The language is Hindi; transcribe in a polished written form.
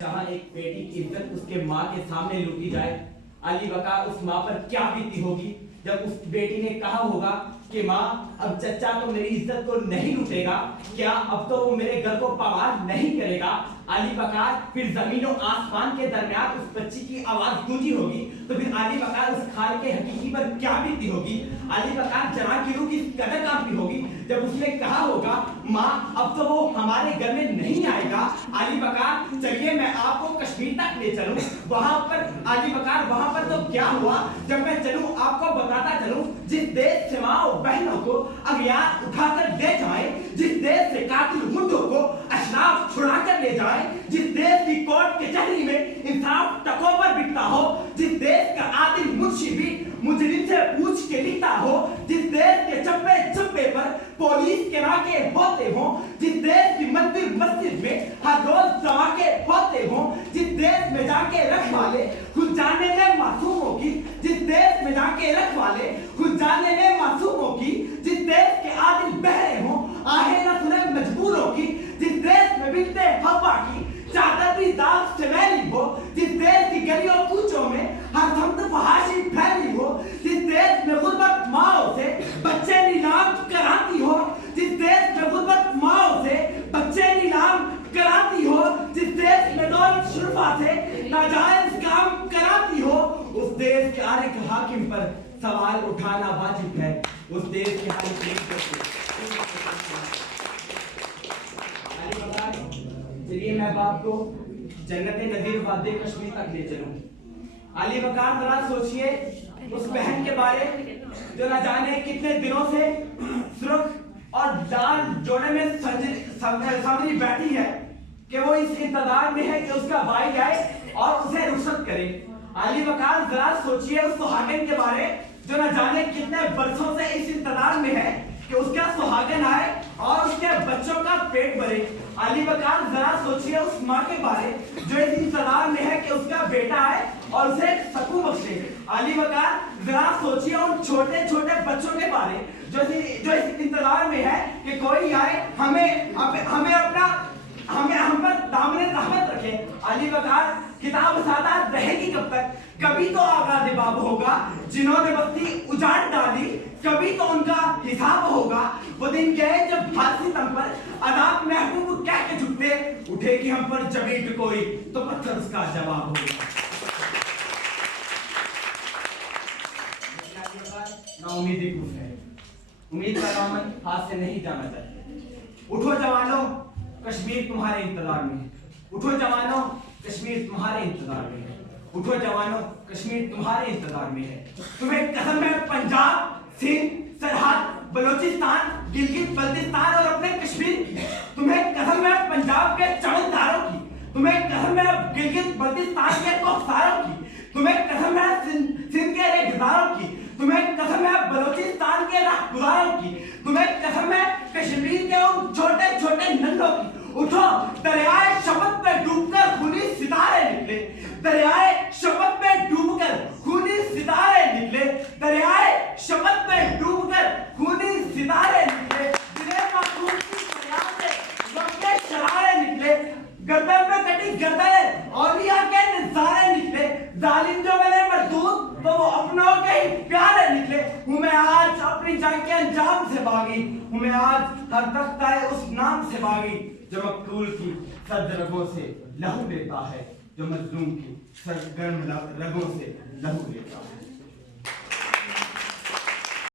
जहाँ एक बेटी की इज्जत उसके माँ के सामने लूटी जाए, अली बका उस माँ पर क्या बीती होगी जब उस बेटी ने कहा होगा कि माँ अब चचा तो मेरी इज्जत को नहीं लूटेगा, क्या अब तो वो मेरे घर को पामार नहीं करेगा। अली बकार फिर जमीन और आसमान के दरमियान उस बच्ची की आवाज गूंजी होगी, तो फिर अली बकार उस खाल के हकीकी पर क्या बीती होगी। अली बकार जना की रूह की कदर कांपती होगी जब उसने कहा होगा माँ अब तो वो हमारे घर में नहीं आएगा। अली बकार चलिए मैं आपको कश्मीर तक ले चलूं, वहां पर अली बकार वहां पर तो क्या हुआ जब मैं चलूं आपको बताता चलूं। जिस देश से माँ बहनों को अगियार उठाकर ले जाए, जिस देश से कातिल मुंडों को अशराफ छुड़ा कर ले जाए, जिस देश की कोर्ट कचहरी में इंसाफ टकों पर बिकता हो, जिस देश का आदिल मुंशी भी मुजरिम से पूछ के लिखता हो, जिस देश के चप्पे चप्पे पर पुलिस के नाके होते हो, जिस देश की मस्जिद में हर रोज धमाके होते हो, जिस देश में जाके रखवाले खुद जाने में मासूमों की, जिस देश में जाके रखवाले खुद जाने में मासूमों की, जिस देश के आदिल बहरे हो आहे न सुने मजबूरों की, जिस देश में बिकते हवा की चादर भी दाग से मैली हो, जिस देश की गलियों कूचों में हर थमत फहाशी फैली हो, जिस देश में गुर्बत माओ से बच्चे नीलाम कराती हो, जिस देश में गुर्बत माओ से बच्चे नीलाम कराती हो, जिस देश में दौलत शुरफा से नाजायज काम कराती हो, उस देश के हर एक हाकिम पर सवाल उठाना वाजिब है। उस देश के हर एक चलिए मैं आपको जन्नत नज़ीर वादे कश्मीर तक ले चलूं। अली बकार जरा सोचिए उस बहन के बारे जो न जाने कितने दिनों से सुर्ख और लाल जोड़े में समझी बैठी है कि वो इस इंतजार में है कि उसका भाई आए और उसे रुखसत करे। अली बकार जरा सोचिए उस सुहागन के बारे जो न जाने कितने बरसों से इस इंतजार में है कि उसका सुहागन आए और उसके बच्चों का पेट भरे। अली बकार जरा सोचिए उस माँ के बारे जो इस इंतजार में है कि उसका बेटा आए और उसे सकून बख्शे। अली बकार जरा सोचिए उन छोटे छोटे बच्चों के बारे जो इस इंतजार में है कि कोई आए हमें अपना हम पर दामने रहमत रखे। अली बकार किताब सादात रहेगी कब तक, कभी तो आगाज़ बाब होगा जिन्होंने बस्ती उजाड़ डाली, कभी तो उनका हिसाब होगा। वो दिन गए जब फांसी तम पर अदाब महबूब कह के झुकते उठेगी हम पर जबीन कोई तो पत्थर उसका जवाब होगा। ना उम्मीद कुछ है, उम्मीद का दामन हाथ से नहीं जाना चाहिए। उठो जवानों कश्मीर तुम्हारे इंतजार में है, उठो जवानों कश्मीर तुम्हारे इंतजार में है, उठो जवानों कश्मीर तुम्हारे इंतजार में है। तुम्हें कसम है पंजाब सिंध सरहद बलोचिस्तान गिलगित बल्तिस्तान और अपने कश्मीर की, तुम्हें कसम है पंजाब के चमनदारों की, तुम्हें कसम है गिलगित बल्तिस्तान के कोफसारों की, तुम्हें कसम है सिंध के रेगिस्तानों की, तुम्हें कसम है बलोचिस्तान के राहगुजारों की, तुम्हें कसम है कश्मीर के उन छोटे छोटे नन्हों की। उठो दरियाए शबत पे डूबकर खूनी सितारे निकले, दरियाए शबत पे डूबकर खूनी सितारे निकले, दरियाए शबत पे डूबकर खूनी सितारे निकले, जिन्हें मासूम की फरियाद से लंबे शरारे निकले, गर्दन पे कटी गर्दनें औलिया के नज़ारे निकले, जालिम जो मैंने मरदूद तो वो अपनों के ही प्यारे निकले। हूँ मैं आज अपनी जंग के अंजाम से भागी, हूँ मैं आज हर तख्ता है उस नाम से भागी जो मकतूल की सर्द रगों से लहू लेता है, जो मजलूम की सरगर्म रगों से लहू लेता है।